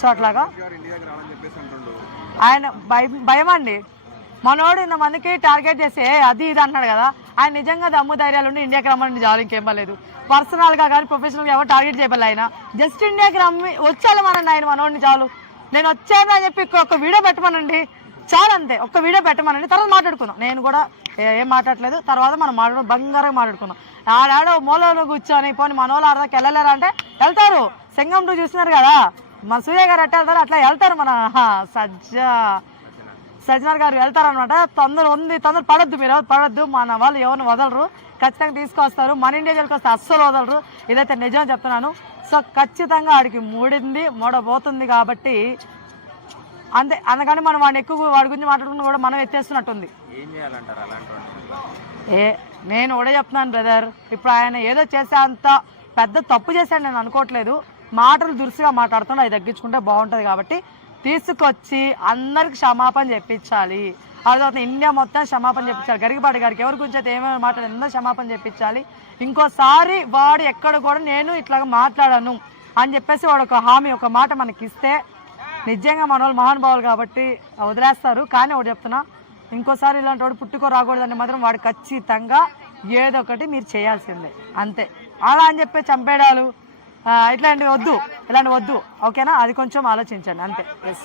So అట్లాగా ఆయన భయం అండి. మనోడు ఇంతమందికి టార్గెట్ చేసి అది ఇది అంటున్నాడు కదా, ఆయన నిజంగా దమ్ము ధైర్యాలు ఉండి ఇండియాకి రమ్మని చాలు, ఇంకేం పర్లేదు. పర్సనల్గా కానీ ప్రొఫెషనల్గా ఎవరు టార్గెట్ చేయబోలే. ఆయన జస్ట్ ఇండియాకి రమ్మి వచ్చాలి మనండి ఆయన మనోడిని చాలు. నేను వచ్చాను అని చెప్పి ఒక వీడియో పెట్టమనండి చాలా, అంతే. ఒక్క వీడియో పెట్టమనండి, తర్వాత మాట్లాడుకుందాం. నేను కూడా ఏం మాట్లాడలేదు, తర్వాత మనం బంగారంగా మాట్లాడుకుందాం. ఆడాడో మూలలో కూర్చొని పోనీ మన వాళ్ళు ఆడదాకా వెళ్ళలేరా అంటే వెళ్తారు. సింగం 2 చూస్తున్నారు కదా, మన సూర్య గారు ఎట్లా వెళ్తారు అట్లా వెళ్తారు. మన సజ్జనార్ గారు వెళ్తారనమాట. తొందర పడద్దు, మీరు పడద్దు. మన వాళ్ళు ఎవరిని వదలరు, ఖచ్చితంగా తీసుకొస్తారు. మన ఇండియా జైలుకి వస్తే అస్సలు వదలరు, ఇదైతే నిజం చెప్తున్నాను. సో ఖచ్చితంగా ఆడికి మూడబోతుంది కాబట్టి అంతే. అందుకని మనం వాడిని ఎక్కువ వాడి గురించి మాట్లాడుకున్నా కూడా మనం ఎత్తేస్తున్నట్టుంది. నేను కూడా చెప్తున్నాను బ్రదర్, ఇప్పుడు ఆయన ఏదో చేసే అంత పెద్ద తప్పు చేశాడు నేను అనుకోవట్లేదు. మాటలు దురుసుగా మాట్లాడుతున్నా, అది తగ్గించుకుంటే బాగుంటుంది. కాబట్టి తీసుకొచ్చి అందరికి క్షమాపణ చెప్పించాలి. ఆ తర్వాత ఇండియా మొత్తం క్షమాపణ చెప్పించాలి. గరికపాటి గారికి ఎవరి గురించి అయితే ఏమైనా మాట్లాడి అందరూ క్షమాపణ చెప్పించాలి. ఇంకోసారి వాడు ఎక్కడ కూడా నేను ఇట్లాగా మాట్లాడాను అని చెప్పేసి వాడు ఒక హామీ, ఒక మాట మనకి ఇస్తే నిజంగా మన వాళ్ళు మహానుభావులు కాబట్టి వదిలేస్తారు. కానీ ఒకటి చెప్తున్నా, ఇంకోసారి ఇలాంటి వాడు పుట్టుకో రాకూడదని మాత్రం వాడు ఖచ్చితంగా ఏదో ఒకటి మీరు చేయాల్సిందే, అంతే. అలా అని చెప్పి చంపేయడాలు ఇట్లాంటివి వద్దు, ఓకేనా? అది కొంచెం ఆలోచించండి, అంతే. ఎస్.